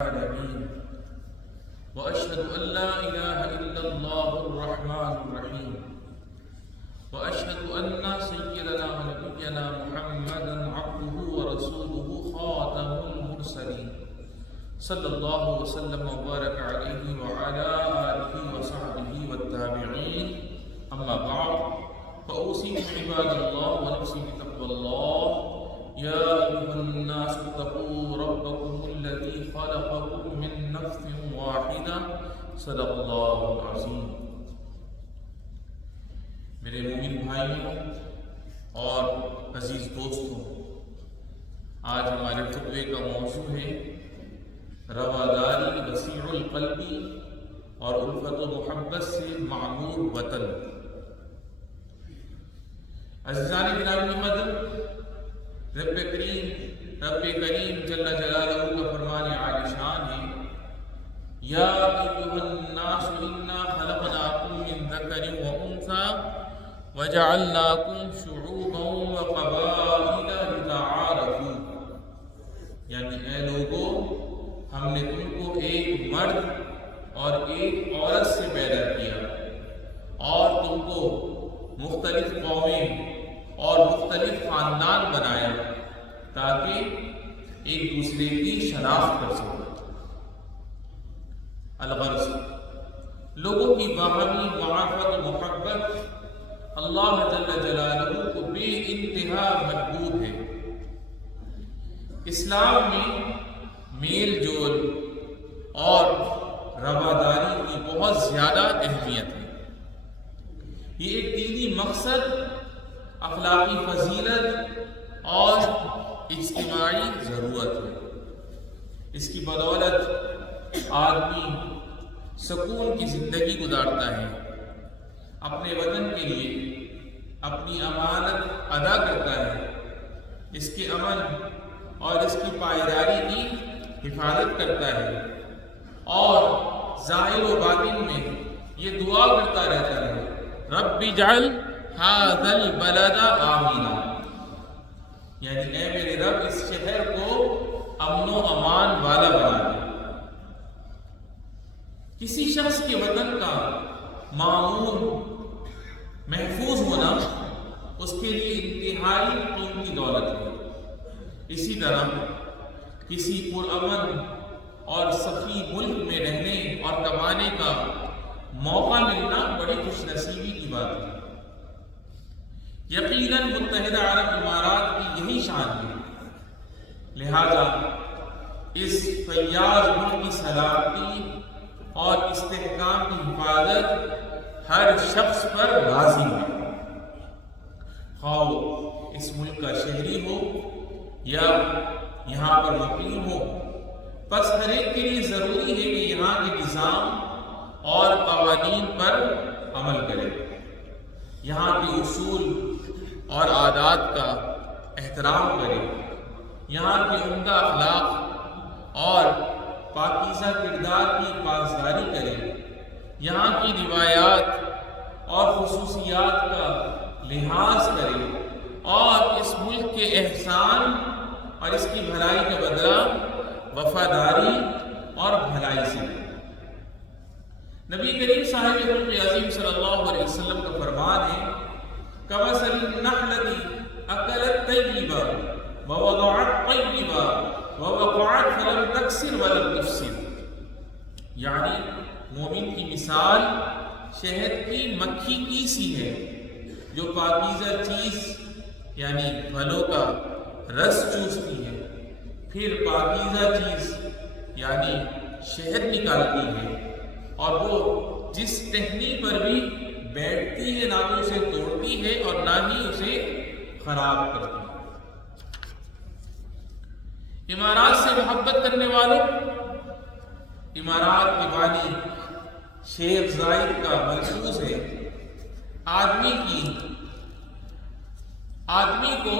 العالمين وأشهد أن لا إله إلا الله الرحمن الرحيم وأشهد أن سيدنا ونبينا محمدا عبده ورسوله خاتم المرسلين صلى الله وسلم وبارك عليه وعلى آله وصحبه والتابعين أما بعد فأوصيكم عباد الله ونفسي بتقوى الله يا أيها الناس اتقوا ربكم الذي خلقكم من نفس واحدة صدق الله العظيم۔ میرے مومن بھائیوں اور عزیز دوستوں، آج ہمارے خطبے کا موضوع ہے رواداری وسیع القلبی اور الفت و محبت سے معمور وطن۔ عزیزان گرامی قدر، رب کریم جل جلالہ کا فرمان عالی شان ہے، یا ایھا الناس انا خلقناکم من ذکر و انثی وجعلناکم شعوبا وقبائل لتعارفوا، یعنی اے لوگوں، ہم نے تم کو ایک مرد اور ایک عورت سے پیدا کیا اور تم کو مختلف قومیں اور مختلف خاندان بنایا تاکہ ایک دوسرے کی شناخت کر سکو۔ الغرض، لوگوں کی باہمی معرفت و محبت اللہ جل جلالہ کو بے انتہا محبوب ہے۔ اسلام میں میل جول اور رواداری کی بہت زیادہ اہمیت ہے۔ یہ ایک دینی مقصد، اخلاقی فضیلت اور اجتماعی ضرورت ہے۔ اس کی بدولت آدمی سکون کی زندگی گزارتا ہے، اپنے وطن کے لیے اپنی امانت ادا کرتا ہے، اس کے امن اور اس کی پائیداری کی حفاظت کرتا ہے، اور ظاہر و باطن میں یہ دعا کرتا رہتا ہے، رب اجعل ھذا البلد آمنا، یعنی اے میرے رب اس شہر کو امن و امان والا بنا دے۔ کسی شخص کے وطن کا معمور محفوظ ہونا اس کے لیے انتہائی قیمتی دولت ہے۔ اسی طرح کسی پرامن اور سخی ملک میں رہنے اور کمانے کا موقع ملنا بڑی خوش نصیبی کی بات ہے۔ یقیناً متحدہ عرب امارات کی یہی شان ہے، لہذا اس فیاض ملک کی سلامتی اور استحکام کی حفاظت ہر شخص پر لازم ہے، خواہ وہ اس ملک کا شہری ہو یا یہاں پر مقیم ہو۔ پس ہر ایک کے لیے ضروری ہے کہ یہاں کے نظام اور قوانین پر عمل کرے، یہاں کے اصول اور عادات کا احترام کرے، یہاں کے عمدہ اخلاق اور پاکیزہ کردار کی پاسداری کرے، یہاں کی روایات اور خصوصیات کا لحاظ کرے، اور اس ملک کے احسان اور اس کی بھلائی کا بدلہ وفاداری اور بھلائی سے۔ نبی کریم صاحب خلق عظیم صلی اللہ علیہ وسلم کا فرمان ہے، کمثل النحلۃ اکلت طیبا ووضعت طیبا ووقعت فلم تکسر ولم تفسد، یعنی مومن کی مثال شہد کی مکھی کی سی ہے جو پاکیزہ چیز یعنی پھلوں کا رس چوستی ہے، پھر پاکیزہ چیز یعنی شہد نکالتی ہے، اور وہ جس ٹہنی پر بھی بیٹھتی ہے نہ تو اسے توڑتی ہے اور نہ ہی اسے خراب کرتی ہے۔ امارات سے محبت کرنے والوں، امارات کے بانی شیخ زاید کا ملفوظ ہے، آدمی کو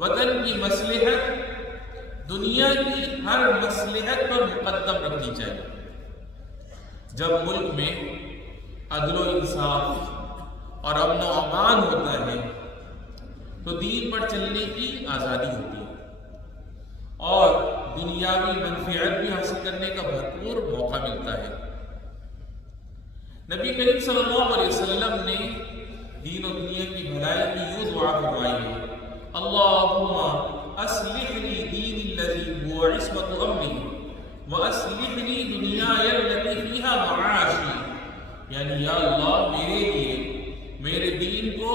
وطن کی مصلحت دنیا کی ہر مصلحت پر مقدم رکھنی چاہیے۔ جب ملک میں عدل و انصاف اور امن و امان ہوتا ہے تو دین پر چلنے کی آزادی ہوتی ہے، اور دنیاوی منفعت بھی حاصل کرنے کا بھرپور موقع ملتا ہے۔ نبی کریم صلی اللہ علیہ وسلم نے دین و دنیا کی بھلائی کی یوں دعا فرمائی ہے، اللہم اصلح لی دینی الذی هو عصمت امری واصلح لی دنیای التي فیہا معاشی، یعنی یا اللہ میرے لیے میرے دین کو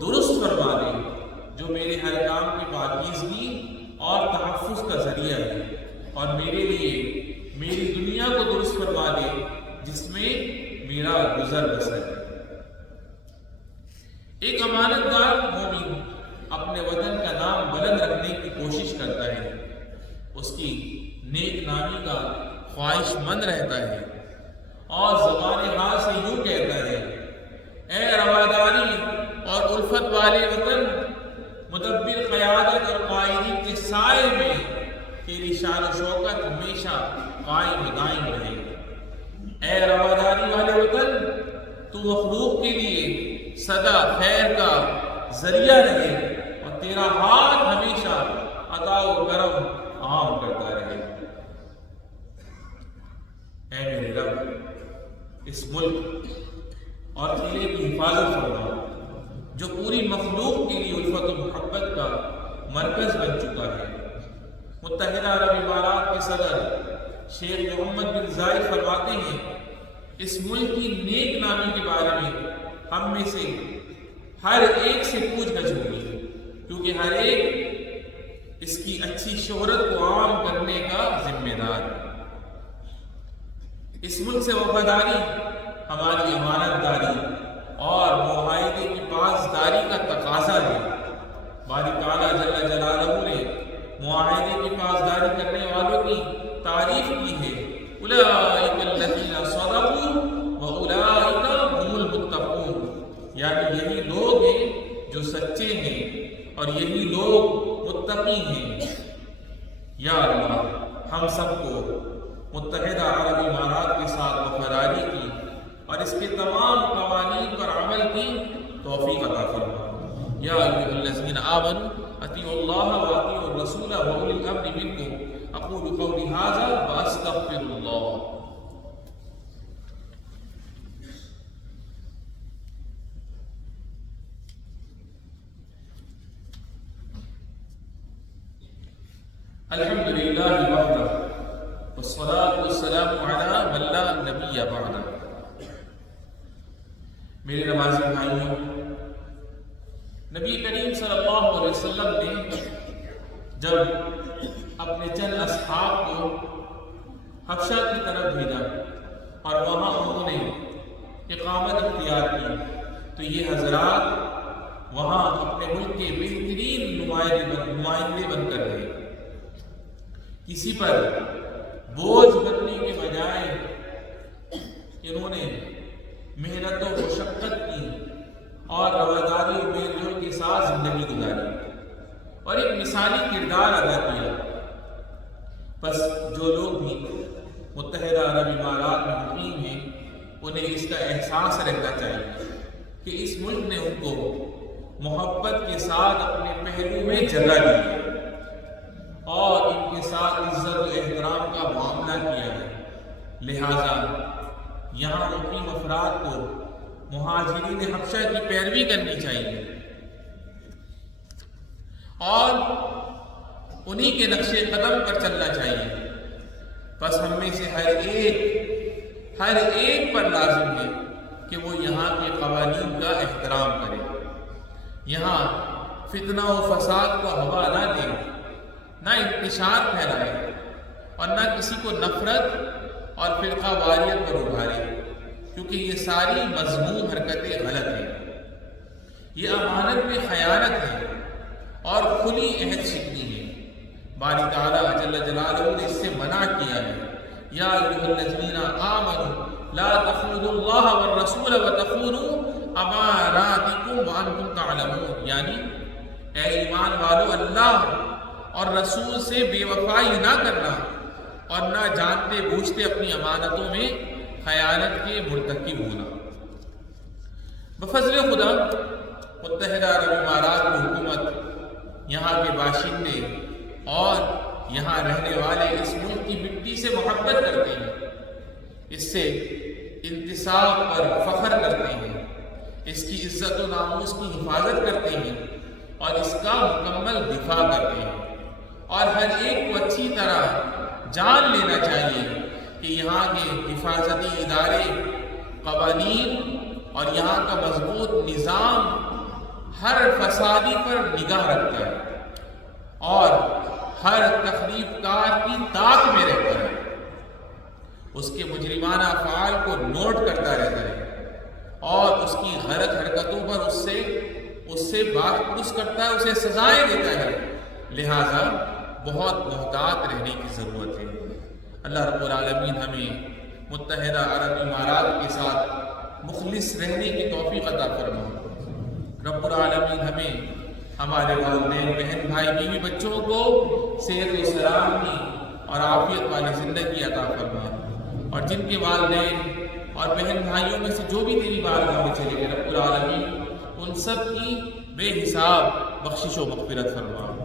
درست فرما دے جو میرے ہر کام کی پاکیزگی اور تحفظ کا ذریعہ ہے، اور میرے لیے میری دنیا کو درست فرما دے جس میں میرا گزر بسر ہے۔ ایک امانت دار مومن اپنے وطن کا نام بلند رکھنے کی کوشش کرتا ہے، اس کی نیک نامی کا خواہش مند رہتا ہے اور زبان حال سے یوں کہتا ہے، اے رواداری اور الفت والے وطن، مدبر قیادت اور قائدین کے سائے میں تیری شان و شوکت ہمیشہ قائم دائم رہے۔ اے رواداری والے وطن، تو مخلوق کے لیے سدا خیر کا ذریعہ رہے اور تیرا ہاتھ ہمیشہ عطا و کرم عام کرتا رہے۔ اے میرے رب، اس ملک اور قلعے کی حفاظت فرما جو پوری مخلوق کے لیے الفت و محبت کا مرکز بن چکا ہے۔ متحدہ عرب امارات کے صدر شیخ محمد بن زائد فرماتے ہیں، اس ملک کی نیک نامی کے بارے میں ہم میں سے ہر ایک سے پوچھ گچھ ہوگی، کیونکہ ہر ایک اس کی اچھی شہرت کو عام کرنے کا ذمہ دار ہے۔ اس ملک سے وفاداری ہماری امانت داری اور معاہدے کی پاسداری کا تقاضا ہے۔ باری تعالیٰ جل جلالہ نے معاہدے کی پاسداری کرنے والوں کی تعریف کی ہے، اولئک الذین صدقوا واولئک هم المتقون، یعنی یہی لوگ ہیں جو سچے ہیں اور یہی لوگ متقی ہیں۔ یا اللہ، ہم سب کو متحدہ عرب امارات کے ساتھ وفاداری کی اور اس کے تمام قوانین پر عمل کی توفیق عطا فرما۔ یا ایھا الذین آمنوا اطیعوا اللہ واطیعوا الرسول واولی الامر منکم، اقول قولی ھذا واستغفر اللہ۔ الحمد للہ وحدہ والصلاة والسلام علی من لا نبی بعدہ۔ میرے نمازی بھائیوں، نبی کریم صلی اللہ علیہ وسلم نے جب اپنے چند اصحاب کو حبشہ کی طرف بھیجا اور وہاں انہوں نے اقامت اختیار کی، تو یہ حضرات وہاں اپنے ملک کے بہترین نمائندے بن کر رہے۔ کسی پر بوجھ بننے کے بجائے انہوں نے محنت و مشقت کی اور رواداری و میل جول کے ساتھ زندگی گزاری اور ایک مثالی کردار ادا کیا۔ بس جو لوگ بھی متحدہ عرب امارات میں مقیم ہیں انہیں اس کا احساس رہنا چاہیے کہ اس ملک نے ان کو محبت کے ساتھ اپنے پہلو میں جگہ دی ہے اور ان کے ساتھ عزت و احترام کا معاملہ کیا ہے۔ لہٰذا یہاں مقیم افراد کو مہاجرین حبشہ کی پیروی کرنی چاہیے اور انہی کے نقش قدم پر چلنا چاہیے۔ بس ہم میں سے ہر ایک پر لازم ہے کہ وہ یہاں کے قوانین کا احترام کرے، یہاں فتنہ و فساد کو ہوا نہ دے، نہ انتشار پھیلائے اور نہ کسی کو نفرت اور فرقہ واریت پر ابھارے، کیونکہ یہ ساری مذموم حرکتیں غلط ہیں۔ یہ امانت میں خیانت ہے اور کھلی عہد شکنی ہے۔ باری تعالیٰ جل جلالہ نے اس سے منع کیا ہے، یا ایھا الذین آمنوا لا تخونوا اللہ والرسول وتخونوا اماناتکم وانتم تعلمون، یعنی اے ایمان والو، اللہ اور رسول سے بے وفائی نہ کرنا اور نہ جانتے بوجھتے اپنی امانتوں میں خیانت کے مرتکب ہونا۔ بفضل خدا متحدہ عرب امارات کی حکومت، یہاں کے باشندے اور یہاں رہنے والے اس ملک کی مٹی سے محبت کرتے ہیں، اس سے انتساب پر فخر کرتے ہیں، اس کی عزت و ناموس کی حفاظت کرتے ہیں اور اس کا مکمل دفاع کرتے ہیں، اور ہر ایک کو اچھی طرح جان لینا چاہیے کہ یہاں کے حفاظتی ادارے، قوانین اور یہاں کا مضبوط نظام ہر فسادی پر نگاہ رکھتا ہے اور ہر تخریب کار کی طاق میں رہتا ہے، اس کے مجرمانہ افعال کو نوٹ کرتا رہتا ہے اور اس کی غلط حرکتوں پر اس سے بات پوچھ کرتا ہے، اسے سزائیں دیتا ہے۔ لہٰذا بہت محتاط رہنے کی ضرورت ہے۔ اللہ رب العالمین ہمیں متحدہ عرب امارات کے ساتھ مخلص رہنے کی توفیق عطا فرمائے۔ رب العالمین ہمیں، ہمارے والدین، بہن بھائی، بیوی بچوں کو صحت و سلامتی اور عافیت والی زندگی عطا فرمائے، اور جن کے والدین اور بہن بھائیوں میں سے جو بھی تیری بارگاہ میں چلے گئے، رب العالمین ان سب کی بے حساب بخشش و مغفرت فرما۔